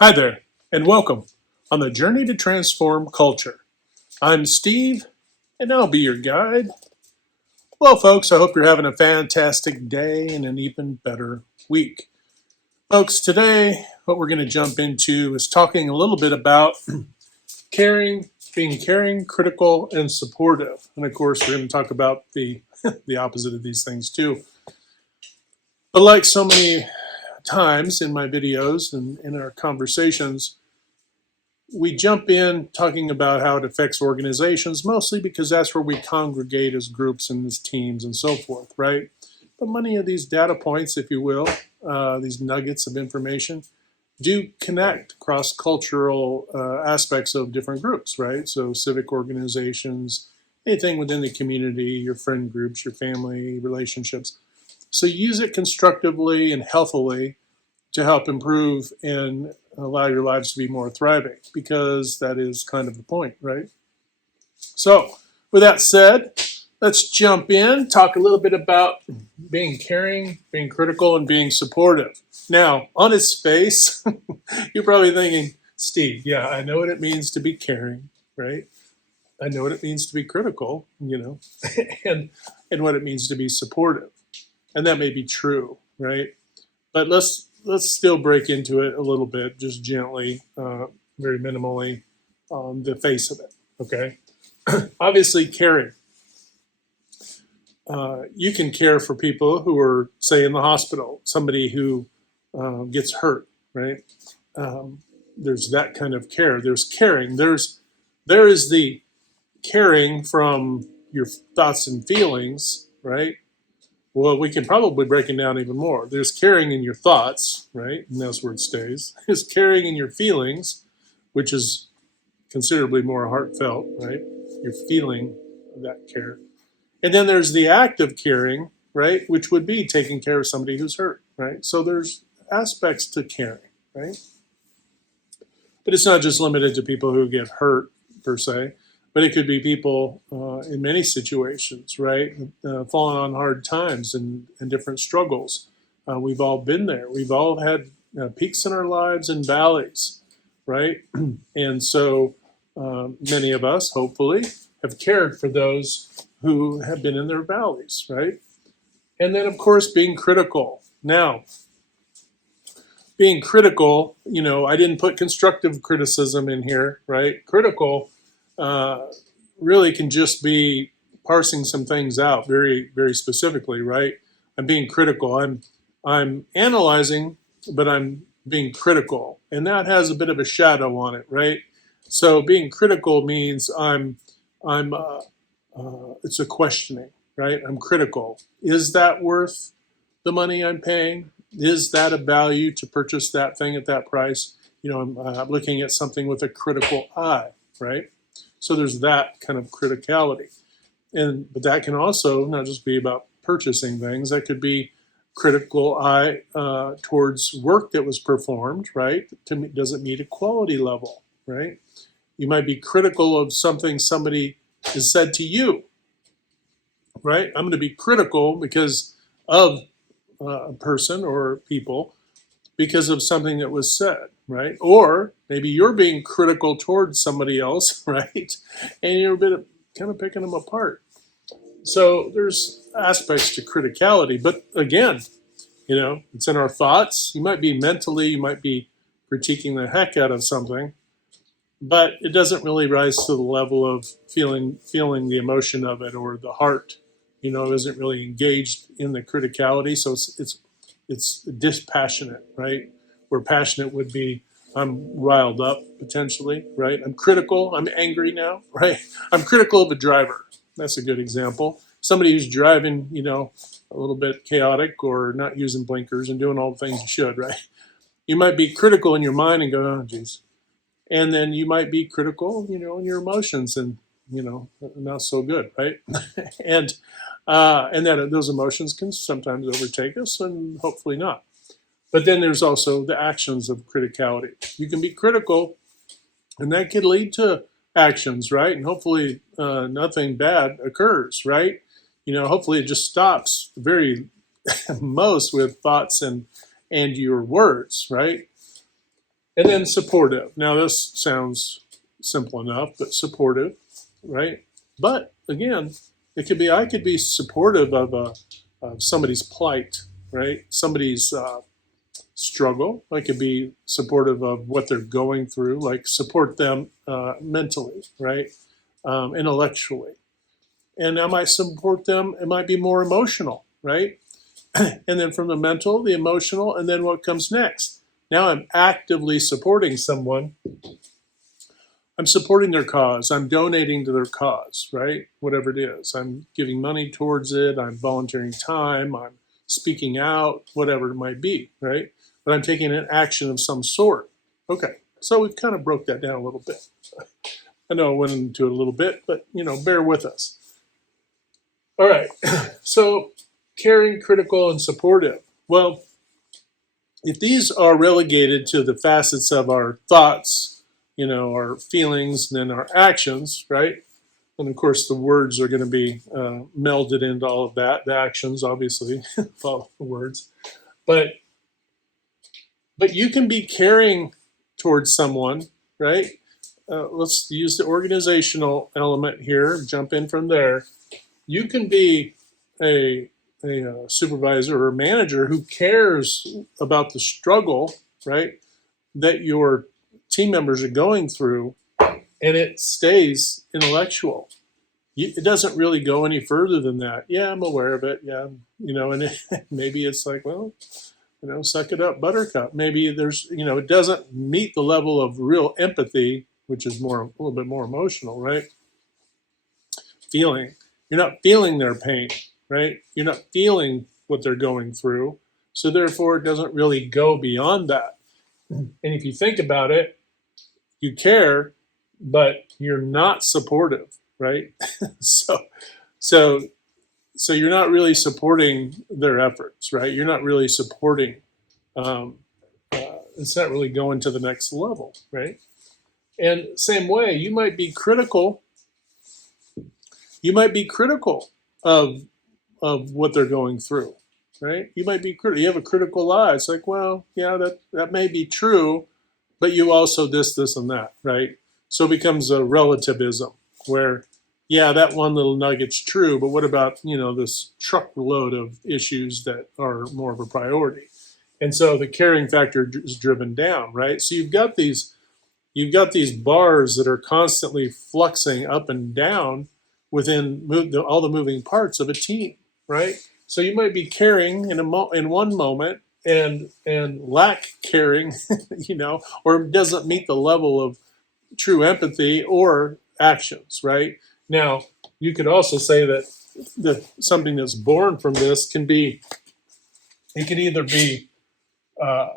Hi there, and welcome on the journey to transform culture. I'm Steve, and I'll be your guide. Well, folks, I hope you're having a fantastic day and an even better week. Folks, today what we're going to jump into is talking a little bit about caring, being caring, critical, and supportive. And of course, we're going to talk about the the opposite of these things too. But like so many times in my videos and in our conversations, we jump in talking about how it affects organizations, mostly because that's where we congregate as groups and as teams and so forth, right? But many of these data points, if you will, these nuggets of information, do connect cross-cultural aspects of different groups, right? So civic organizations, anything within the community, your friend groups, your family relationships. So use it constructively and healthily to help improve and allow your lives to be more thriving, because that is kind of the point, right? So, with that said, let's jump in, talk a little bit about being caring, being critical, and being supportive. Now, on its face, you're probably thinking, Steve, yeah, I know what it means to be caring, right? I know what it means to be critical, and what it means to be supportive. And that may be true, right? But let's still break into it a little bit, just gently, very minimally, on the face of it. Okay, obviously, caring. You can care for people who are, say, in the hospital, somebody who gets hurt, right? There's that kind of care. There's caring. There is the caring from your thoughts and feelings, right? Well, we can probably break it down even more. There's caring in your thoughts, right? And that's where it stays. There's caring in your feelings, which is considerably more heartfelt, right? You're feeling that care. And then there's the act of caring, right? Which would be taking care of somebody who's hurt, right? So there's aspects to caring, right? But it's not just limited to people who get hurt per se, but it could be people in many situations, right? Falling on hard times and different struggles. We've all been there. We've all had peaks in our lives and valleys, right? And so many of us, hopefully, have cared for those who have been in their valleys, right? And then, of course, being critical. Now, being critical, I didn't put constructive criticism in here, right? Critical uh, really can just be parsing some things out very, very specifically, right? I'm being critical. I'm analyzing, but I'm being critical, and that has a bit of a shadow on it, right? So being critical means I'm it's a questioning, right? I'm critical. Is that worth the money I'm paying? Is that a value to purchase that thing at that price? I'm looking at something with a critical eye, right? So there's that kind of criticality, but that can also not just be about purchasing things. That could be critical eye towards work that was performed, right? Does it meet a quality level, right? You might be critical of something somebody has said to you, right? I'm going to be critical because of a person or people because of something that was said, right? Or maybe you're being critical towards somebody else, right? And you're a bit of, kind of picking them apart. So there's aspects to criticality, but again, it's in our thoughts. You might be mentally, you might be critiquing the heck out of something, but it doesn't really rise to the level of feeling the emotion of it, or the heart isn't really engaged in the criticality. So it's dispassionate, right? Where passionate would be, I'm riled up potentially, right? I'm critical, I'm angry now, right? I'm critical of a driver. That's a good example. Somebody who's driving, a little bit chaotic or not using blinkers and doing all the things you should, right? You might be critical in your mind and go, oh, geez. And then you might be critical, in your emotions, and not so good, right? and and then those emotions can sometimes overtake us, and hopefully not. But then there's also the actions of criticality. You can be critical, and that could lead to actions, right? And hopefully nothing bad occurs, right? Hopefully it just stops very most with thoughts and your words, right? And then supportive. Now this sounds simple enough, but supportive, right? But again, it could be I could be supportive of somebody's plight, right? Somebody's struggle. I could be supportive of what they're going through, like support them mentally, right? Intellectually. And I might support them, it might be more emotional, right? And then from the mental, the emotional, and then what comes next? Now I'm actively supporting someone. I'm supporting their cause. I'm donating to their cause, right? Whatever it is. I'm giving money towards it. I'm volunteering time. I'm speaking out, whatever it might be, right? But I'm taking an action of some sort. Okay, so we've kind of broke that down a little bit. I know I went into it a little bit, but bear with us. All right, so caring, critical, and supportive. Well, if these are relegated to the facets of our thoughts, our feelings, and then our actions, right? And of course, the words are going to be melded into all of that. The actions, obviously, follow the words. But you can be caring towards someone, right? Let's use the organizational element here. Jump in from there. You can be a supervisor or manager who cares about the struggle, right, that your team members are going through, and it stays intellectual. It doesn't really go any further than that. Yeah, I'm aware of it. Yeah, and maybe it's like, well, suck it up, buttercup. Maybe there's, it doesn't meet the level of real empathy, which is a little bit more emotional, right? Feeling. You're not feeling their pain, right? You're not feeling what they're going through. So therefore, it doesn't really go beyond that. And if you think about it, you care, but you're not supportive, right? so, so, so you're not really supporting their efforts, right? You're not really supporting. Um, it's not really going to the next level, right? And same way, you might be critical. You might be critical of what they're going through, right? You might be critical. You have a critical eye. It's like, well, yeah, that may be true, but you also this, and that, right? So it becomes a relativism where, yeah, that one little nugget's true, but what about, this truckload of issues that are more of a priority? And so the caring factor is driven down, right? So you've got these bars that are constantly fluxing up and down within all the moving parts of a team, right? So you might be caring in one moment and lack caring, or doesn't meet the level of true empathy or actions, right? Now, you could also say that something that's born from this it could either be uh,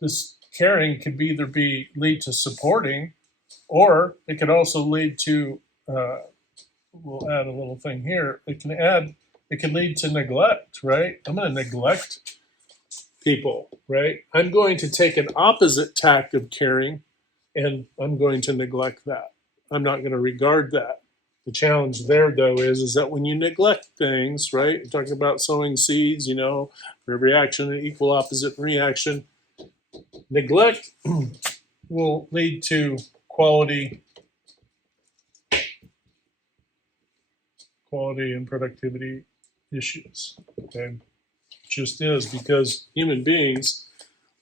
this caring could either lead to supporting, or it could also lead to we'll add a little thing here. It can lead to neglect, right? I'm going to neglect people, right? I'm going to take an opposite tack of caring, and I'm going to neglect that. I'm not going to regard that. The challenge there, though, is that when you neglect things, right? We're talking about sowing seeds, for every action, an equal opposite reaction. Neglect will lead to quality and productivity issues. Okay, just is because human beings,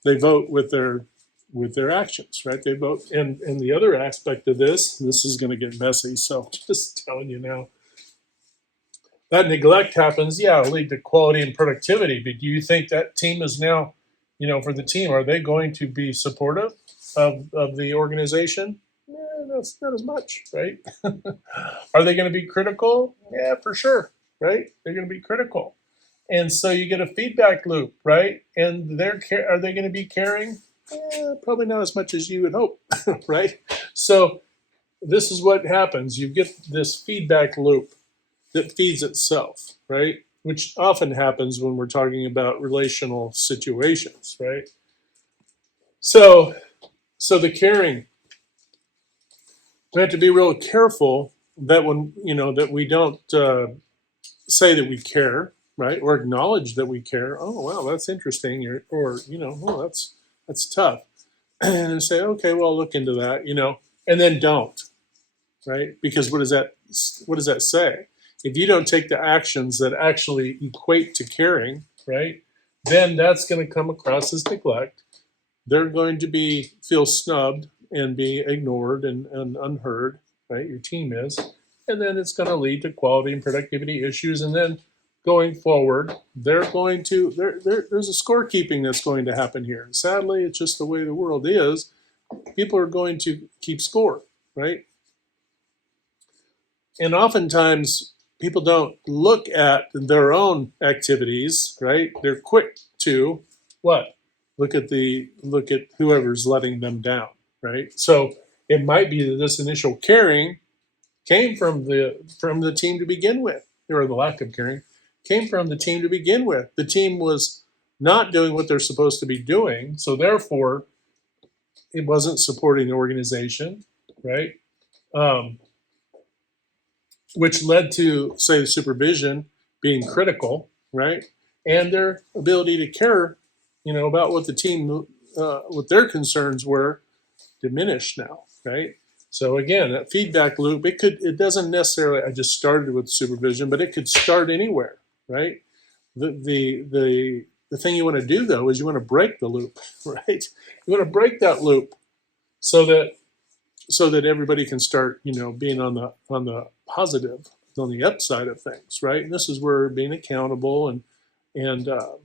they vote with their actions, right? They vote, and the other aspect of this is going to get messy. So just telling you now, that neglect happens. Yeah, it'll lead to quality and productivity. But do you think that team is now, for the team, are they going to be supportive of the organization? That's not as much, right? Are they going to be critical? Yeah, for sure, right? They're going to be critical. And so you get a feedback loop, right? And are they going to be caring? Probably not as much as you would hope, right? So this is what happens. You get this feedback loop that feeds itself, right? Which often happens when we're talking about relational situations, right? So the caring, we have to be real careful that that we don't say that we care, right, or acknowledge that we care. Oh, wow, that's interesting, or oh, that's tough. and say, okay, well, I'll look into that, and then don't, right? Because what does that say? If you don't take the actions that actually equate to caring, right, then that's going to come across as neglect. They're going to feel snubbed and be ignored and unheard, right? Your team is. And then it's going to lead to quality and productivity issues. And then going forward, there's a scorekeeping that's going to happen here. And sadly, it's just the way the world is. People are going to keep score, right? And oftentimes people don't look at their own activities, right? They're quick to what? Look at whoever's letting them down, right? So it might be that this initial caring came from the team to begin with, or the lack of caring came from the team to begin with. The team was not doing what they're supposed to be doing, so therefore it wasn't supporting the organization, right? Which led to, say, the supervision being critical, right? And their ability to care, about what the team, what their concerns were, diminished now, right? So again, that feedback loop, it doesn't necessarily, I just started with supervision, but it could start anywhere, right? The thing you want to do though is you want to break the loop, right? You want to break that loop so that everybody can start, being on the positive, on the upside of things, right? And this is where being accountable and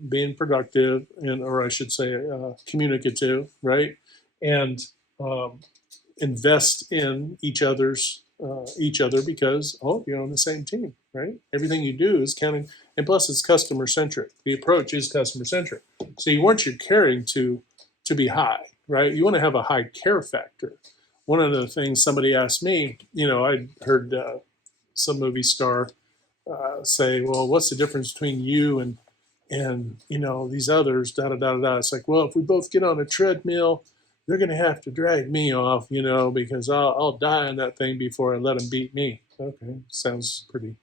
being productive, or I should say, communicative, right? And invest in each other because you're on the same team, right? Everything you do is counting, and plus it's customer centric. The approach is customer centric, so you want your caring to be high, right? You want to have a high care factor. One of the things somebody asked me, I heard some movie star say, "Well, what's the difference between you and these others?" Da da da da. It's like, well, if we both get on a treadmill, they're going to have to drag me off, because I'll die on that thing before I let them beat me. Okay, sounds pretty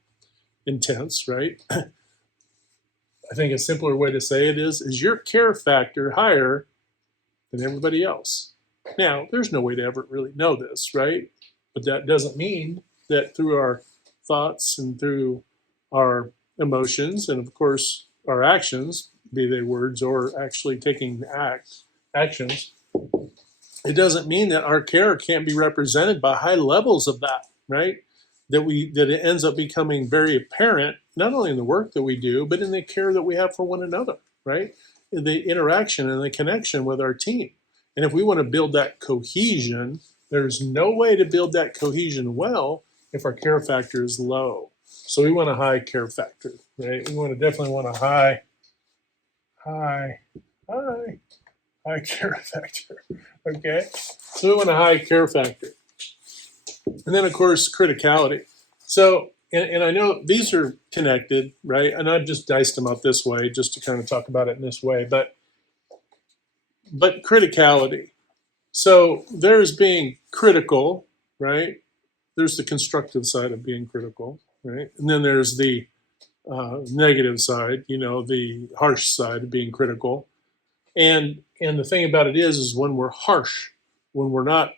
intense, right? I think a simpler way to say it is your care factor higher than everybody else? Now, there's no way to ever really know this, right? But that doesn't mean that through our thoughts and through our emotions and, of course, our actions, be they words or actually taking actions, it doesn't mean that our care can't be represented by high levels of that, right? That it ends up becoming very apparent, not only in the work that we do, but in the care that we have for one another, right? The interaction and the connection with our team. And if we want to build that cohesion, there's no way to build that cohesion well if our care factor is low. So we want a high care factor, right? We definitely want a high care factor. Okay, so we want a high care factor, and then of course criticality. So, and I know these are connected, right? And I've just diced them out this way, just to kind of talk about it in this way. But criticality. So there's being critical, right? There's the constructive side of being critical, right? And then there's the negative side, the harsh side of being critical. And the thing about it is when we're harsh, when we're not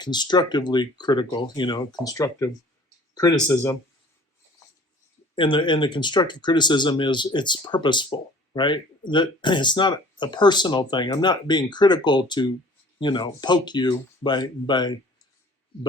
constructively critical, constructive criticism, and the constructive criticism it's purposeful, right? That it's not a personal thing. I'm not being critical to, poke you by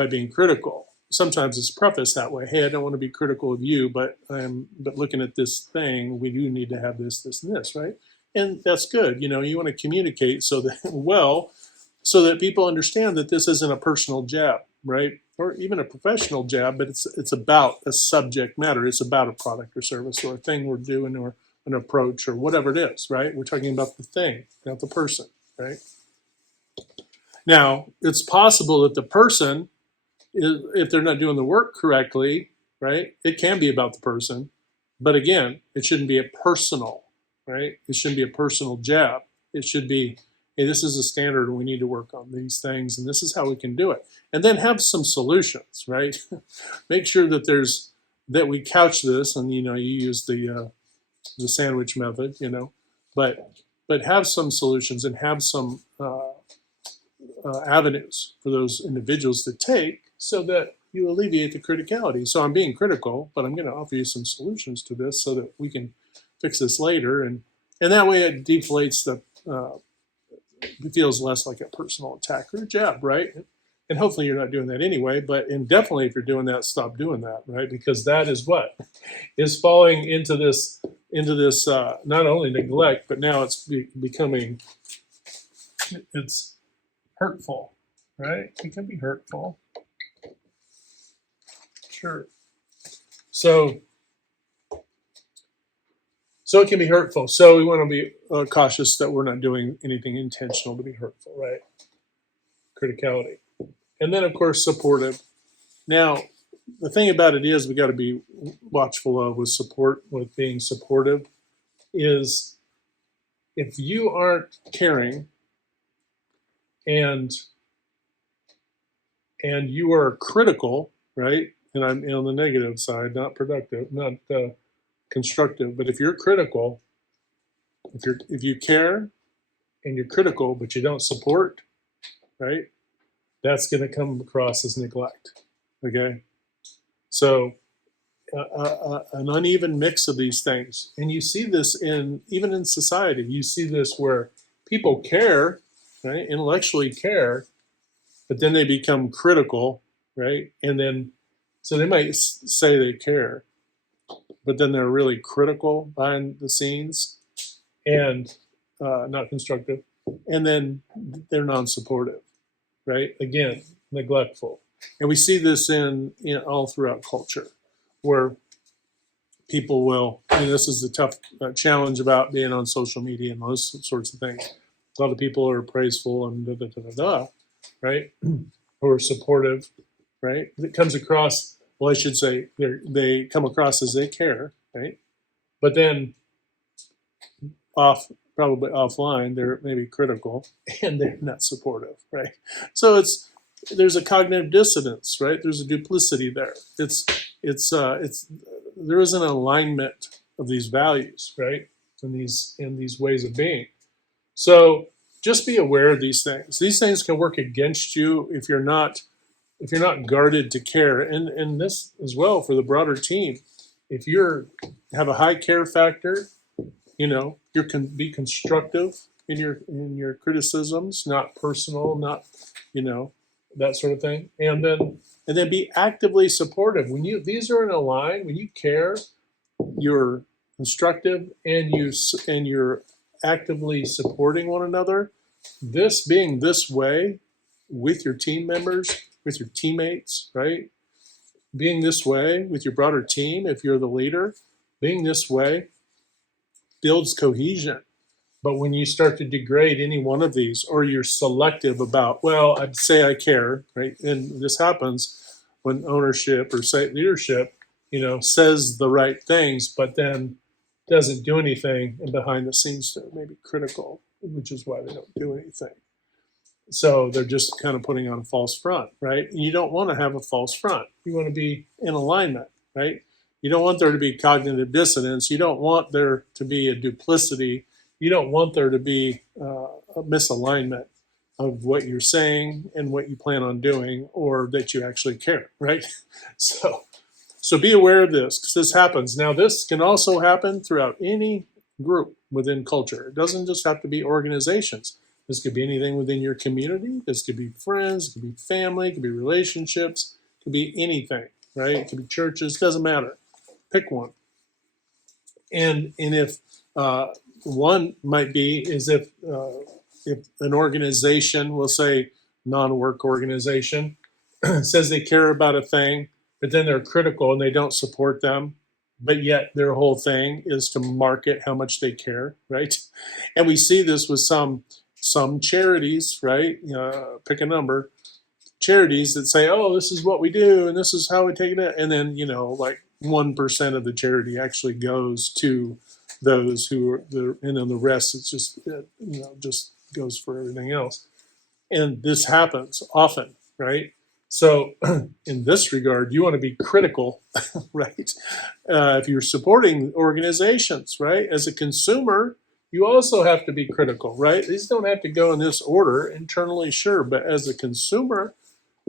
being critical. Sometimes it's prefaced that way. Hey, I don't want to be critical of you, but looking at this thing, we do need to have this, and this, right? And that's good. You want to communicate so that people understand that this isn't a personal jab, right? Or even a professional jab, but it's about a subject matter. It's about a product or service or a thing we're doing or an approach or whatever it is, right? We're talking about the thing, not the person, right? Now, it's possible that the person, if they're not doing the work correctly, right, it can be about the person. But again, it shouldn't be a personal, right? It shouldn't be a personal jab. It should be, hey, this is a standard and we need to work on these things and this is how we can do it. And then have some solutions, right? Make sure that we couch this and, you use the sandwich method, but but have some solutions and have some avenues for those individuals to take so that you alleviate the criticality. So I'm being critical, but I'm going to offer you some solutions to this so that we can fix this later. And that way it deflates it feels less like a personal attack or a jab, right? And hopefully you're not doing that anyway, and definitely if you're doing that, stop doing that, right? Because that is what is falling into this not only neglect, but now it's becoming, it's hurtful, right? It can be hurtful. Sure. So it can be hurtful. So we want to be cautious that we're not doing anything intentional to be hurtful, right? Criticality. And then, of course, supportive. Now, the thing about it is we got to be watchful of with being supportive is if you aren't caring and you are critical, right? And I'm on the negative side, not productive, not constructive. But if you're critical, if you care and you're critical, but you don't support, right? That's going to come across as neglect. Okay, so an uneven mix of these things, and you see this even in society. You see this where people care, right? Intellectually care, but then they become critical, right? And then so they might say they care, but then they're really critical behind the scenes and not constructive, and then they're non-supportive, right? Again, neglectful. And we see this in all throughout culture where people will, and this is the tough challenge about being on social media and those sorts of things. A lot of people are praiseful and right? Who are supportive, right? It comes across, well, I should say they come across as they care, right? But then probably offline, they're maybe critical and they're not supportive, right? So there's a cognitive dissonance, right? There's a duplicity there. There is an alignment of these values, right? In these ways of being. So just be aware of these things. These things can work against you if you're not guarded to care, and this as well for the broader team. If you have a high care factor, you can be constructive in your criticisms, not personal, not that sort of thing, and then be actively supportive. These are in a line, when you care, you're constructive, and you're actively supporting one another. Being this way with your team members, with your teammates, right? Being this way with your broader team, if you're the leader, being this way builds cohesion. But when you start to degrade any one of these, or you're selective about, well, I'd say I care, right? And this happens when ownership or site leadership, says the right things, but then doesn't do anything, and behind the scenes they're maybe critical, which is why they don't do anything. So they're just kind of putting on a false front, right? And you don't want to have a false front. You want to be in alignment, right? You don't want there to be cognitive dissonance. You don't want there to be a duplicity. You don't want there to be a misalignment of what you're saying and what you plan on doing, or that you actually care, right? So be aware of this, because this happens. Now, this can also happen throughout any group within culture. It doesn't just have to be organizations. This could be anything within your community. This could be friends, it could be family, it could be relationships, it could be anything, right? It could be churches, doesn't matter. Pick one. And if one might be is if an organization, we'll say non-work organization, says they care about a thing, but then they're critical and they don't support them, but yet their whole thing is to market how much they care, right? And we see this with some charities, right? Pick a number. Charities that say, oh, this is what we do and this is how we take it. And then, like 1% of the charity actually goes to those who are and then the rest, it's just, just goes for everything else. And this happens often, right? So in this regard, you want to be critical, right? If you're supporting organizations, right? As a consumer, you also have to be critical, right? These don't have to go in this order. Internally, sure, but as a consumer,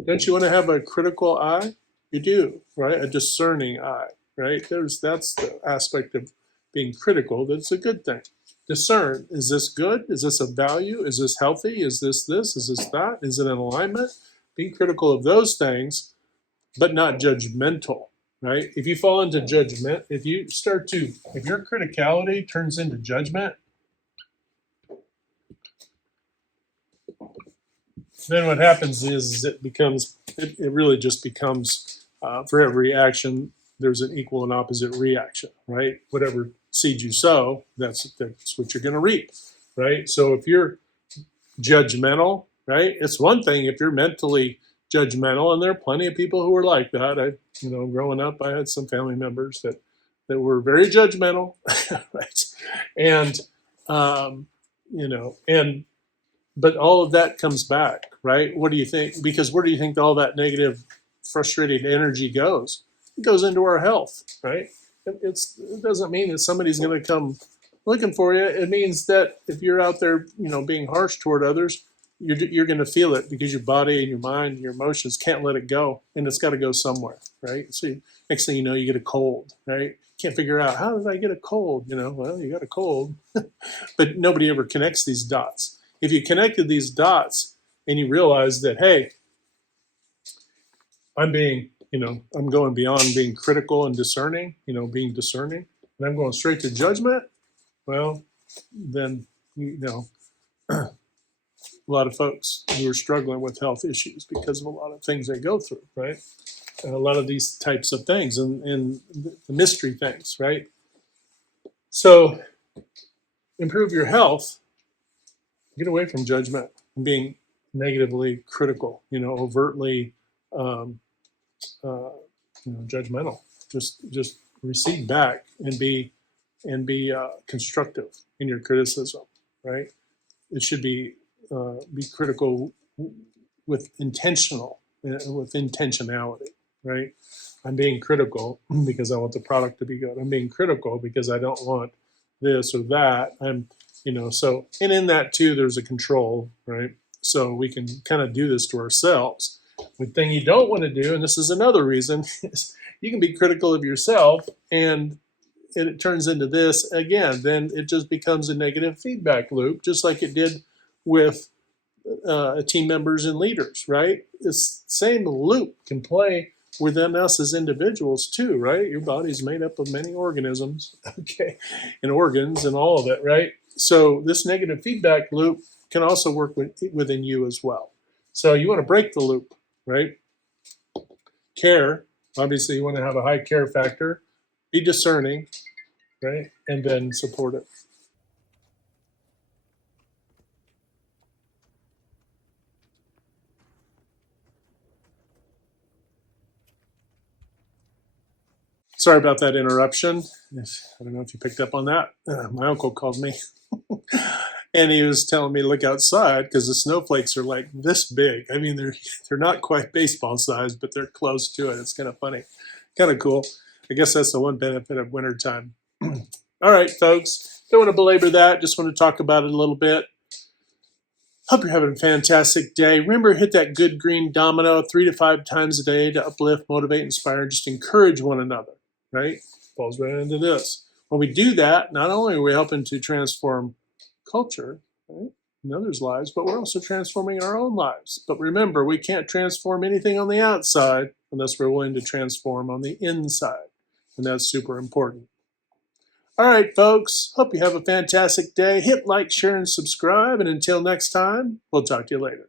don't you want to have a critical eye? You do, right? A discerning eye, right? That's the aspect of being critical. That's a good thing. Discern: is this good? Is this of value? Is this healthy? Is this this? Is this that? Is it in alignment? Being critical of those things, but not judgmental, right? If you fall into judgment, if your criticality turns into judgment, then what happens is it really just becomes, for every action, there's an equal and opposite reaction, right? Whatever seed you sow, that's what you're going to reap, right? So if you're judgmental, right, it's one thing if you're mentally judgmental, and there are plenty of people who are like that. Growing up, I had some family members that were very judgmental, right? And and but all of that comes back, right? What do you think? Because where do you think all that negative, frustrated energy goes? It goes into our health, right? It doesn't mean that somebody's going to come looking for you. It means that if you're out there, being harsh toward others, you're going to feel it because your body and your mind and your emotions can't let it go, and it's got to go somewhere, right? So next thing you know, you get a cold, right? Can't figure out, how did I get a cold? Well, you got a cold, but nobody ever connects these dots. If you connected these dots and you realize that, hey, I'm going beyond being critical and discerning, being discerning, and I'm going straight to judgment, well, then, a lot of folks who are struggling with health issues because of a lot of things they go through, right? And a lot of these types of things and the mystery things, right? So improve your health. Get away from judgment and being negatively critical, overtly judgmental. Just recede back and be constructive in your criticism, right? It should be critical with intentionality, right? I'm being critical because I want the product to be good. I'm being critical because I don't want this or that. So, and in that too, there's a control, right? So we can kind of do this to ourselves. The thing you don't want to do, and this is another reason, is you can be critical of yourself and it turns into this again, then it just becomes a negative feedback loop, just like it did with team members and leaders, right? This same loop can play within us as individuals too, right? Your body's made up of many organisms, okay, and organs and all of it, right? So this negative feedback loop can also work within you as well. So you want to break the loop, right? Care, obviously you want to have a high care factor, be discerning, right? And then support it. Sorry about that interruption. I don't know if you picked up on that. My uncle called me and he was telling me to look outside because the snowflakes are like this big. I mean, they're not quite baseball size, but they're close to it. It's kind of funny, kind of cool. I guess that's the one benefit of wintertime. All right, folks. Don't want to belabor that. Just want to talk about it a little bit. Hope you're having a fantastic day. Remember, hit that good green domino 3 to 5 times a day to uplift, motivate, inspire, and just encourage one another, right? Falls right into this. When we do that, not only are we helping to transform culture, right, in others' lives, but we're also transforming our own lives. But remember, we can't transform anything on the outside unless we're willing to transform on the inside. And that's super important. All right, folks. Hope you have a fantastic day. Hit like, share, and subscribe. And until next time, we'll talk to you later.